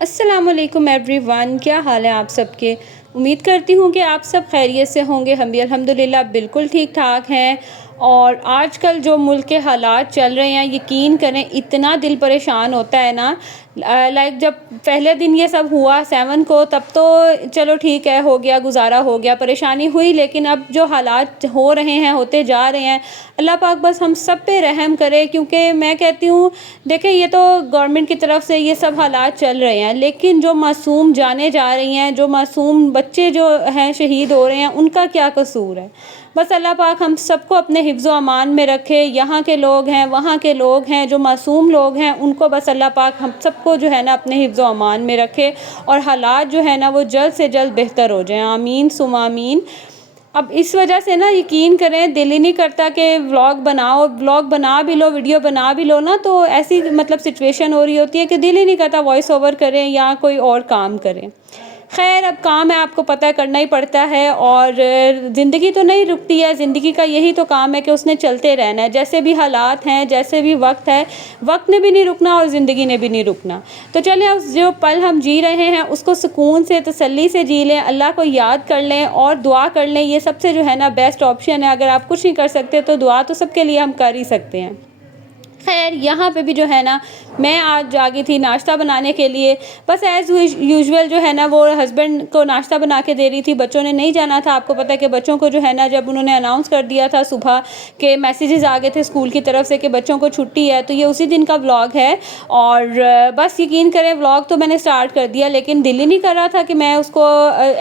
अस्सलामुअलैकुम एवरीवन, क्या हाल है आप सबके। उम्मीद करती हूँ कि आप सब खैरियत से होंगे। हम भी अल्हम्दुलिल्लाह बिल्कुल ठीक ठाक हैं। और आजकल जो मुल्क के हालात चल रहे हैं, यकीन करें इतना दिल परेशान होता है ना। लाइक जब पहले दिन ये सब हुआ 7 को, तब तो चलो ठीक है, हो गया, गुजारा हो गया, परेशानी हुई। लेकिन अब जो हालात हो रहे हैं, होते जा रहे हैं, अल्लाह पाक बस हम सब पे रहम करे। क्योंकि मैं कहती हूँ, देखें, ये तो गवर्नमेंट की तरफ से ये सब हालात चल रहे हैं, लेकिन जो मासूम जाने जा रही हैं, जो मासूम बच्चे जो हैं शहीद हो रहे हैं, उनका क्या कसूर है। बस अल्लाह पाक हम सबको अपने हिफ्ज़ व अमान में रखे। यहाँ के लोग हैं, वहाँ के लोग हैं, जो मासूम लोग हैं, उनको बस अल्लाह पाक हम सबको जो है ना अपने हिफ्ज़ व अमान में रखे, और हालात जो है ना वो जल्द से जल्द बेहतर हो जाएं। आमीन सुम आमीन। अब इस वजह से ना, यकीन करें, दिल ही नहीं करता कि व्लॉग बनाओ। व्लॉग बना भी लो, वीडियो बना भी लो ना, तो ऐसी मतलब सिचुएशन हो रही होती है कि दिल ही नहीं करता वॉइस ओवर करें या कोई और काम करें। खैर, अब काम है, आपको पता है, करना ही पड़ता है। और ज़िंदगी तो नहीं रुकती है। ज़िंदगी का यही तो काम है कि उसने चलते रहना है। जैसे भी हालात हैं, जैसे भी वक्त है, वक्त ने भी नहीं रुकना और ज़िंदगी ने भी नहीं रुकना। तो चलें, उस जो पल हम जी रहे हैं उसको सुकून से, तसल्ली से जी लें, अल्लाह को याद कर लें और दुआ कर लें। ये सबसे जो है ना बेस्ट ऑप्शन है। अगर आप कुछ नहीं कर सकते तो दुआ तो सबके लिए हम कर ही सकते हैं। खैर, यहाँ पे भी जो है ना, मैं आज जागी थी नाश्ता बनाने के लिए। बस एज़ यूजुअल जो है ना, वो हस्बैंड को नाश्ता बना के दे रही थी। बच्चों ने नहीं जाना था। आपको पता है कि बच्चों को जो है ना, जब उन्होंने अनाउंस कर दिया था सुबह के मैसेजेस आ गए थे स्कूल की तरफ से कि बच्चों को छुट्टी है, तो ये उसी दिन का व्लॉग है। और बस यकीन करें, व्लॉग तो मैंने स्टार्ट कर दिया, लेकिन दिल ही नहीं कर रहा था कि मैं उसको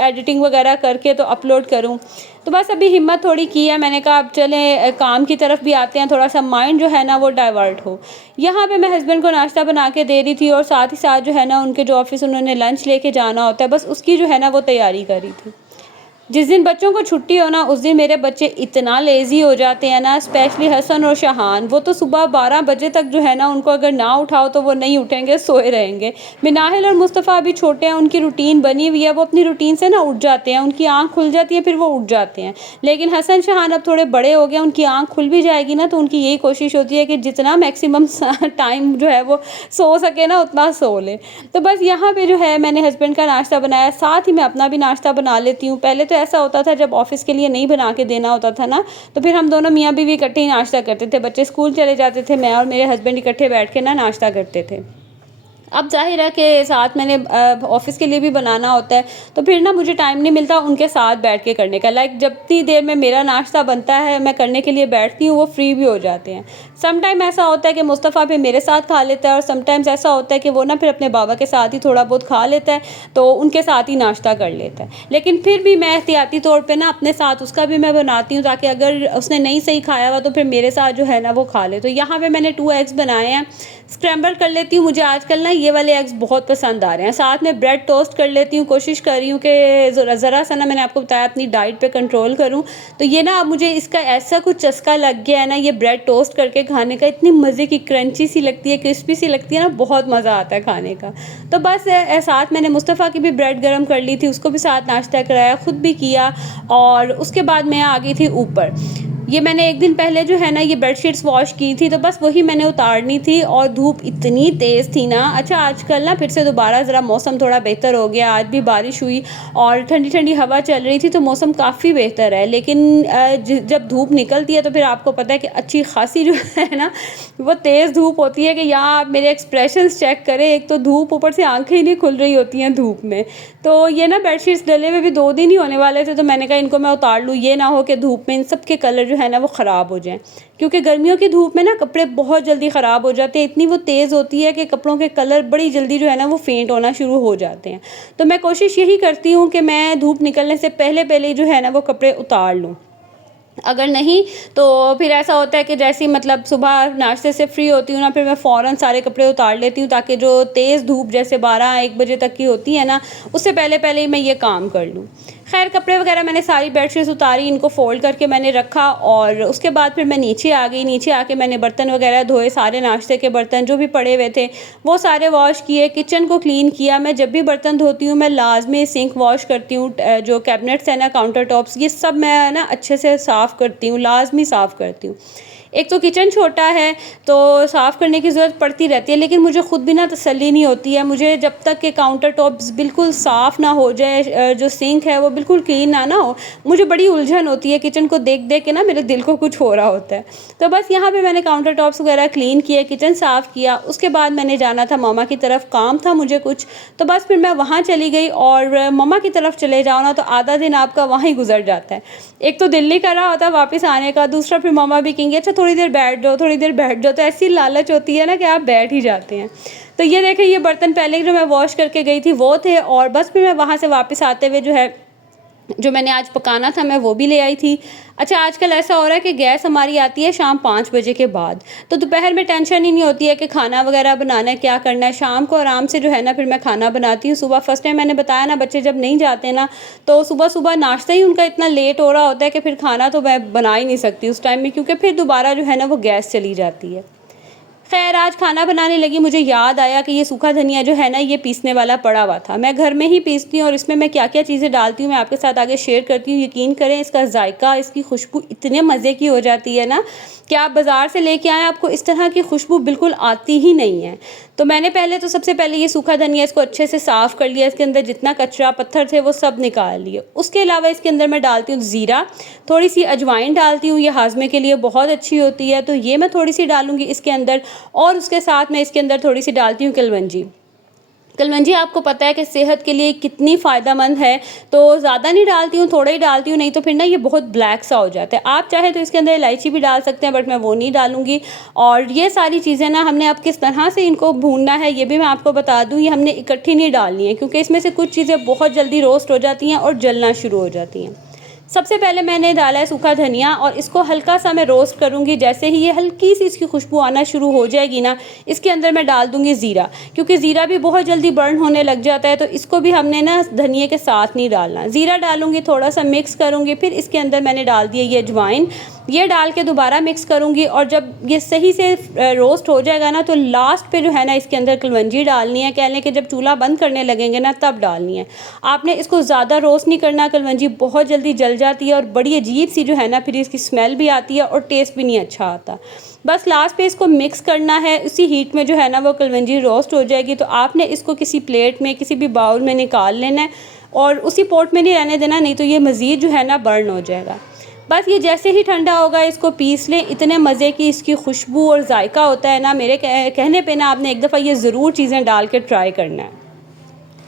एडिटिंग वगैरह करके तो अपलोड करूँ। तो बस अभी हिम्मत थोड़ी की है। मैंने कहा अब चलें काम की तरफ भी आते हैं, थोड़ा सा माइंड जो है ना वो डाइवर्ट हो। यहाँ पे मैं हस्बैंड को नाश्ता बना के दे रही थी, और साथ ही साथ जो है ना, उनके जो ऑफिस उन्होंने लंच लेके जाना होता है, बस उसकी जो है ना वो तैयारी करी थी। जिस दिन बच्चों को छुट्टी हो ना, उस दिन मेरे बच्चे इतना लेज़ी हो जाते हैं ना, स्पेशली हसन और शहान। वो तो सुबह 12 बजे तक जो है ना, उनको अगर ना उठाओ तो वो नहीं उठेंगे, सोए रहेंगे। मिनाहिल और मुस्तफ़ा अभी छोटे हैं, उनकी रूटीन बनी हुई है, वो अपनी रूटीन से ना उठ जाते हैं। उनकी आँख खुल जाती है, फिर वो उठ जाते हैं। लेकिन हसन शहान अब थोड़े बड़े हो गए, उनकी आँख खुल भी जाएगी ना, तो उनकी यही कोशिश होती है कि जितना मैक्सिमम टाइम जो है वो सो सके ना, उतना सो ले। तो बस यहाँ पे जो है, मैंने हस्बैंड का नाश्ता बनाया, साथ ही मैं अपना भी नाश्ता बना लेती हूँ। पहले तो ऐसा होता था, जब ऑफिस के लिए नहीं बना के देना होता था ना, तो फिर हम दोनों मियाँ बीवी इकट्ठे ही नाश्ता करते थे। बच्चे स्कूल चले जाते थे, मैं और मेरे हस्बैंड इकट्ठे बैठ के ना नाश्ता करते थे। अब ज़ाहिर है कि साथ मैंने ऑफ़िस के लिए भी बनाना होता है, तो फिर ना मुझे टाइम नहीं मिलता उनके साथ बैठ के करने का। लाइक जितनी देर में मेरा नाश्ता बनता है, मैं करने के लिए बैठती हूँ, वो फ्री भी हो जाते हैं। सम टाइम ऐसा होता है कि मुस्तफ़ा फिर मेरे साथ खा लेता है, और सम टाइम्स ऐसा होता है कि वो ना फिर अपने बाबा के साथ ही थोड़ा बहुत खा लेता है, तो उनके साथ ही नाश्ता कर लेता है। लेकिन फिर भी मैं एहतियाती तौर पे ना अपने साथ उसका भी मैं बनाती हूँ, ताकि अगर उसने नहीं सही खाया हुआ तो फिर मेरे साथ जो है ना वो खा ले। तो यहाँ पे मैंने 2 एग्स बनाए हैं, स्क्रैम्बल कर लेती हूँ। मुझे आजकल ना ये वाले एग्स बहुत पसंद आ रहे हैं। साथ में ब्रेड टोस्ट कर लेती हूँ। कोशिश कर रही हूँ कि ज़रा सा ना, मैंने आपको बताया, अपनी डाइट पे कंट्रोल करूँ। तो ये ना, अब मुझे इसका ऐसा कुछ चस्का लग गया है ना, ये ब्रेड टोस्ट करके खाने का। इतनी मज़े की क्रंची सी लगती है, क्रिस्पी सी लगती है ना, बहुत मज़ा आता है खाने का। तो बस साथ मैंने मुस्तफ़ा की भी ब्रेड गर्म कर ली थी, उसको भी साथ नाश्ता कराया, ख़ुद भी किया। और उसके बाद मैं आ गई थी ऊपर। ये मैंने एक दिन पहले जो है ना, ये बेडशीट्स वॉश की थी, तो बस वही मैंने उतारनी थी। और धूप इतनी तेज़ थी ना। अच्छा, आजकल ना फिर से दोबारा ज़रा मौसम थोड़ा बेहतर हो गया। आज भी बारिश हुई और ठंडी ठंडी हवा चल रही थी, तो मौसम काफ़ी बेहतर है। लेकिन जब धूप निकलती है तो फिर आपको पता है कि अच्छी खासी जो है ना, वो तेज़ धूप होती है कि यहाँ आप मेरे एक्सप्रेशंस चेक करें। एक तो धूप, ऊपर से आंखें ही नहीं खुल रही होती हैं धूप में। तो ये ना बेडशीट्स डले हुए भी 2 दिन ही होने वाले थे, तो मैंने कहा इनको मैं उतार लूँ। ये ना हो कि धूप में इन सब के कलर जो है ना वो ख़राब हो जाएं, क्योंकि गर्मियों की धूप में ना कपड़े बहुत जल्दी ख़राब हो जाते हैं। इतनी वो तेज़ होती है कि कपड़ों के कलर बड़ी जल्दी जो है ना वो फेंट होना शुरू हो जाते हैं। तो मैं कोशिश यही करती हूँ कि मैं धूप निकलने से पहले पहले जो है ना वो कपड़े उतार लूँ। अगर नहीं तो फिर ऐसा होता है कि जैसे ही मतलब सुबह नाश्ते से फ्री होती हूँ ना, फिर मैं फ़ौरन सारे कपड़े उतार लेती हूँ, ताकि जो तेज़ धूप जैसे 12-1 बजे तक की होती है ना, उससे पहले पहले ही मैं ये काम कर लूँ। खैर, कपड़े वगैरह मैंने सारी बेडशीट्स उतारी, इनको फ़ोल्ड करके मैंने रखा, और उसके बाद फिर मैं नीचे आ गई। नीचे आके मैंने बर्तन वगैरह धोए, सारे नाश्ते के बर्तन जो भी पड़े हुए थे वो सारे वॉश किए, किचन को क्लीन किया। मैं जब भी बर्तन धोती हूँ, मैं लाजमी सिंक वॉश करती हूँ। जो कैबिनेट्स हैं ना, काउंटर टॉप्स, ये सब मैं ना अच्छे से साफ़ करती हूँ, लाजमी साफ़ करती हूँ। एक तो किचन छोटा है, तो साफ़ करने की ज़रूरत पड़ती रहती है, लेकिन मुझे खुद भी ना तसल्ली नहीं होती है। मुझे जब तक कि काउंटर टॉप्स बिल्कुल साफ़ ना हो जाए, जो सिंक है वो बिल्कुल क्लीन ना हो, मुझे बड़ी उलझन होती है। किचन को देख-देख के ना मेरे दिल को कुछ हो रहा होता है। तो बस यहाँ पे मैंने काउंटर टॉप्स वगैरह क्लीन किए, किचन साफ़ किया, उसके बाद मैंने जाना था मम्मा की तरफ, काम था मुझे कुछ, तो बस फिर मैं वहाँ चली गई। और मम्मा की तरफ चले जाओ ना तो आधा दिन आपका वहाँ ही गुज़र जाता है। एक तो दिल नहीं कर रहा होता वापस आने का, दूसरा फिर मम्मा भी कहेंगी अच्छा थोड़ी देर बैठ जाओ, थोड़ी देर बैठ जाओ, तो ऐसी लालच होती है ना कि आप बैठ ही जाते हैं। तो ये देखें, ये बर्तन पहले जो मैं वॉश करके गई थी वो थे, और बस फिर मैं वहाँ से वापस आते हुए जो है, जो मैंने आज पकाना था मैं वो भी ले आई थी। अच्छा, आजकल ऐसा हो रहा है कि गैस हमारी आती है शाम 5 बजे के बाद, तो दोपहर में टेंशन ही नहीं होती है कि खाना वगैरह बनाना है, क्या करना है। शाम को आराम से जो है ना फिर मैं खाना बनाती हूँ। सुबह फर्स्ट टाइम मैंने बताया ना, बच्चे जब नहीं जाते ना, तो सुबह-सुबह नाश्ता ही उनका इतना लेट हो रहा होता है कि फिर खाना तो मैं बना ही नहीं सकती उस टाइम में, क्योंकि फिर दोबारा जो है ना वो गैस चली जाती है। खैर, आज खाना बनाने लगी, मुझे याद आया कि ये सूखा धनिया जो है ना ये पीसने वाला पड़ा हुआ था। मैं घर में ही पीसती हूँ और इसमें मैं क्या-क्या चीज़ें डालती हूँ मैं आपके साथ आगे शेयर करती हूँ। यकीन करें, इसका जायका, इसकी खुशबू इतने मज़े की हो जाती है ना कि आप बाज़ार से लेके आएँ, आपको इस तरह की खुशबू बिल्कुल आती ही नहीं है। तो मैंने सबसे पहले ये सूखा धनिया इसको अच्छे से साफ़ कर लिया, इसके अंदर जितना कचरा पत्थर थे वो सब निकाल लिए। उसके अलावा इसके अंदर मैं डालती हूँ ज़ीरा, थोड़ी-सी अजवाइन डालती हूँ, ये हाज़मे के लिए बहुत अच्छी होती है, तो ये मैं थोड़ी-सी डालूँगी इसके अंदर। और उसके साथ मैं इसके अंदर थोड़ी-सी डालती हूँ कलवंजी। कलवंजी आपको पता है कि सेहत के लिए कितनी फ़ायदेमंद है, तो ज़्यादा नहीं डालती हूँ, थोड़ा ही डालती हूँ, नहीं तो फिर ना ये बहुत ब्लैक सा हो जाता है। आप चाहे तो इसके अंदर इलायची भी डाल सकते हैं, बट मैं वो नहीं डालूँगी। और ये सारी चीज़ें ना हमने अब किस तरह से इनको भूनना है ये भी मैं आपको बता दूँ। ये हमने इकट्ठी नहीं डालनी है, क्योंकि इसमें से कुछ चीज़ें बहुत जल्दी रोस्ट हो जाती हैं और जलना शुरू हो जाती हैं। सबसे पहले मैंने डाला है सूखा धनिया, और इसको हल्का सा मैं रोस्ट करूँगी। जैसे ही ये हल्की सी इसकी खुशबू आना शुरू हो जाएगी ना, इसके अंदर मैं डाल दूँगी ज़ीरा, क्योंकि ज़ीरा भी बहुत जल्दी बर्न होने लग जाता है, तो इसको भी हमने ना धनिये के साथ नहीं डालना। ज़ीरा डालूँगी, थोड़ा सा मिक्स करूँगी, फिर इसके अंदर मैंने डाल दिया ये अजवाइन, ये डाल के दोबारा मिक्स करूँगी। और जब ये सही से रोस्ट हो जाएगा ना, तो लास्ट पे जो है ना इसके अंदर कलवंजी डालनी है। कह लें कि जब चूल्हा बंद करने लगेंगे ना तब डालनी है। आपने इसको ज़्यादा रोस्ट नहीं करना, कलवंजी बहुत जल्दी जल जाती है और बड़ी अजीब सी जो है ना फिर इसकी स्मेल भी आती है और टेस्ट भी नहीं अच्छा आता। बस लास्ट पे इसको मिक्स करना है, उसी हीट में जो है ना वो कलवंजी रोस्ट हो जाएगी। तो आपने इसको किसी प्लेट में, किसी भी बाउल में निकाल लेना है, और उसी पॉट में नहीं रहने देना, नहीं तो ये मज़ीद जो है ना बर्न हो जाएगा। बस ये जैसे ही ठंडा होगा इसको पीस लें। इतने मज़े की इसकी खुशबू और जायका होता है ना, मेरे कहने पे ना आपने एक दफ़ा ये ज़रूर चीज़ें डाल के ट्राई करना है।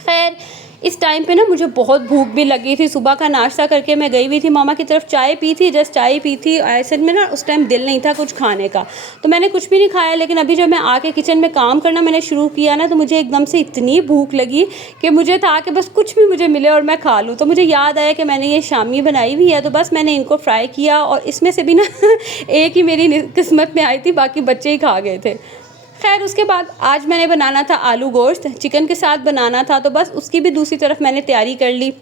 खैर, इस टाइम पे ना मुझे बहुत भूख भी लगी थी। सुबह का नाश्ता करके मैं गई हुई थी मामा की तरफ, चाय पी थी, जस्ट चाय पी थी। ऐसे में ना उस टाइम दिल नहीं था कुछ खाने का, तो मैंने कुछ भी नहीं खाया। लेकिन अभी जब मैं आके किचन में काम करना मैंने शुरू किया ना, तो मुझे एकदम से इतनी भूख लगी कि मुझे था कि बस कुछ भी मुझे मिले और मैं खा लूँ। तो मुझे याद आया कि मैंने ये शामी बनाई हुई है, तो बस मैंने इनको फ्राई किया, और इसमें से भी ना एक ही मेरी किस्मत में आई थी, बाकी बच्चे ही खा गए थे। खैर, उसके बाद आज मैंने बनाना था आलू गोश्त, चिकन के साथ बनाना था, तो बस उसकी भी दूसरी तरफ मैंने तैयारी कर ली।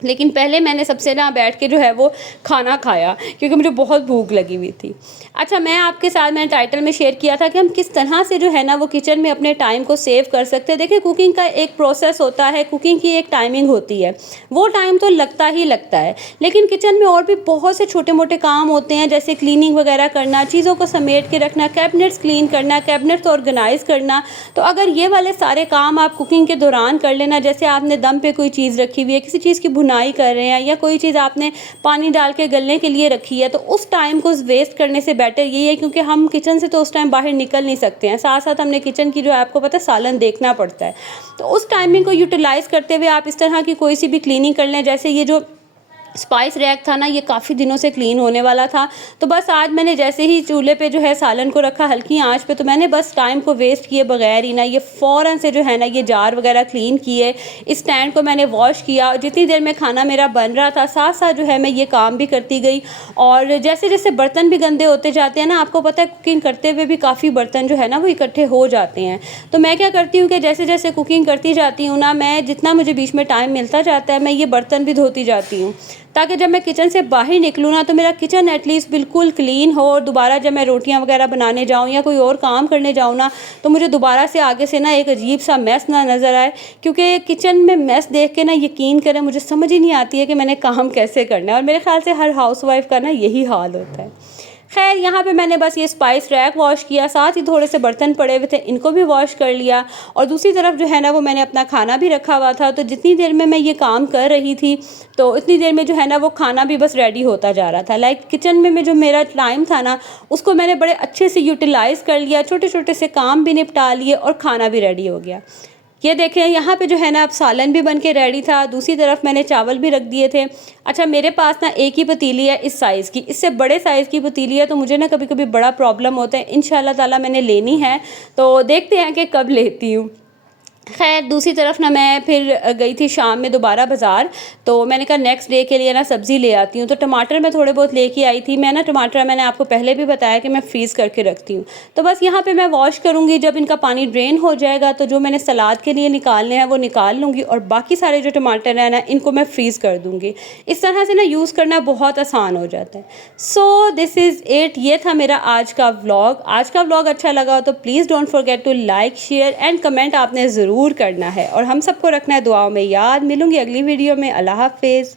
लेकिन पहले मैंने सबसे ना बैठ के जो है वो खाना खाया, क्योंकि मुझे बहुत भूख लगी हुई थी। अच्छा, मैं आपके साथ मैंने टाइटल में शेयर किया था कि हम किस तरह से जो है ना वो किचन में अपने टाइम को सेव कर सकते हैं। देखिए, कुकिंग का एक प्रोसेस होता है, कुकिंग की एक टाइमिंग होती है, वो टाइम तो लगता ही लगता है। लेकिन किचन में और भी बहुत से छोटे मोटे काम होते हैं, जैसे क्लीनिंग वगैरह करना, चीज़ों को समेट के रखना, कैबिनेट्स क्लीन करना, कैबिनेट्स ऑर्गेनाइज़ करना। तो अगर ये वाले सारे काम आप कुकिंग के दौरान कर लेना, जैसे आपने दम पे कोई चीज़ रखी हुई है, किसी चीज़ की बुनाई कर रहे हैं, या कोई चीज़ आपने पानी डाल के गलने के लिए रखी है, तो उस टाइम को वेस्ट करने से बेटर यही है, क्योंकि हम किचन से तो उस टाइम बाहर निकल नहीं सकते हैं, साथ साथ हमने किचन की जो है आपको पता है सालन देखना पड़ता है। तो उस टाइमिंग को यूटिलाइज़ करते हुए आप इस तरह की कोई सी भी क्लीनिंग कर लें। जैसे ये जो स्पाइस रैक था ना, ये काफ़ी दिनों से क्लीन होने वाला था, तो बस आज मैंने जैसे ही चूल्हे पे जो है सालन को रखा हल्की आंच पे, तो मैंने बस टाइम को वेस्ट किए बगैर ही ना ये फ़ौरन से जो है ना ये जार वगैरह क्लीन किए, इस स्टैंड को मैंने वॉश किया, और जितनी देर में खाना मेरा बन रहा था साथ साथ जो है मैं ये काम भी करती गई। और जैसे जैसे बर्तन भी गंदे होते जाते हैं ना, आपको पता है कुकिंग करते हुए भी काफ़ी बर्तन जो है ना वो इकट्ठे हो जाते हैं। तो मैं क्या करती हूँ कि जैसे जैसे कुकिंग करती जाती हूँ ना, मैं जितना मुझे बीच में टाइम मिलता जाता है मैं ये बर्तन भी धोती जाती हूँ, ताकि जब मैं किचन से बाहर निकलूँ ना तो मेरा किचन एटलीस्ट बिल्कुल क्लीन हो, और दोबारा जब मैं रोटियां वगैरह बनाने जाऊँ या कोई और काम करने जाऊँ ना, तो मुझे दोबारा से आगे से ना एक अजीब सा मैस ना नज़र आए। क्योंकि किचन में मैस देख के ना यकीन करें मुझे समझ ही नहीं आती है कि मैंने काम कैसे करना है, और मेरे ख्याल से हर हाउसवाइफ का ना यही हाल होता है। खैर यहाँ पे मैंने बस ये स्पाइस रैक वॉश किया, साथ ही थोड़े से बर्तन पड़े हुए थे इनको भी वॉश कर लिया, और दूसरी तरफ जो है ना वो मैंने अपना खाना भी रखा हुआ था। तो जितनी देर में मैं ये काम कर रही थी तो इतनी देर में जो है ना वो खाना भी बस रेडी होता जा रहा था। लाइक किचन में जो मेरा टाइम था ना उसको मैंने बड़े अच्छे से यूटिलाइज़ कर लिया, छोटे छोटे से काम भी निपटा लिए और खाना भी रेडी हो गया। ये देखें यहाँ पे जो है ना अब सालन भी बन के रेडी था, दूसरी तरफ मैंने चावल भी रख दिए थे। अच्छा, मेरे पास ना एक ही पतीली है इस साइज़ की, इससे बड़े साइज़ की पतीली है तो मुझे ना कभी कभी बड़ा प्रॉब्लम होता है। इंशाल्लाह ताला मैंने लेनी है, तो देखते हैं कि कब लेती हूँ। खैर दूसरी तरफ ना मैं फिर गई थी शाम में दोबारा बाज़ार, तो मैंने कहा नेक्स्ट डे के लिए ना सब्ज़ी ले आती हूँ। तो टमाटर मैं थोड़े बहुत लेके आई थी। मैं ना टमाटर मैंने आपको पहले भी बताया कि मैं फ्रीज़ करके रखती हूँ। तो बस यहाँ पे मैं वॉश करूँगी, जब इनका पानी ड्रेन हो जाएगा तो जो मैंने सलाद के लिए निकालने हैं वो निकाल लूँगी, और बाकी सारे जो टमाटर हैं ना इनको मैं फ्रीज़ कर दूँगी। इस तरह से ना यूज़ करना बहुत आसान हो जाता है। सो दिस इज़ इट, ये था मेरा आज का व्लॉग। आज का व्लॉग अच्छा लगा हो तो please don't forget to like, share and comment आपने ज़रूर करना है, और हम सबको रखना है दुआओं में याद। मिलूंगी अगली वीडियो में। अल्लाह हाफ़िज़।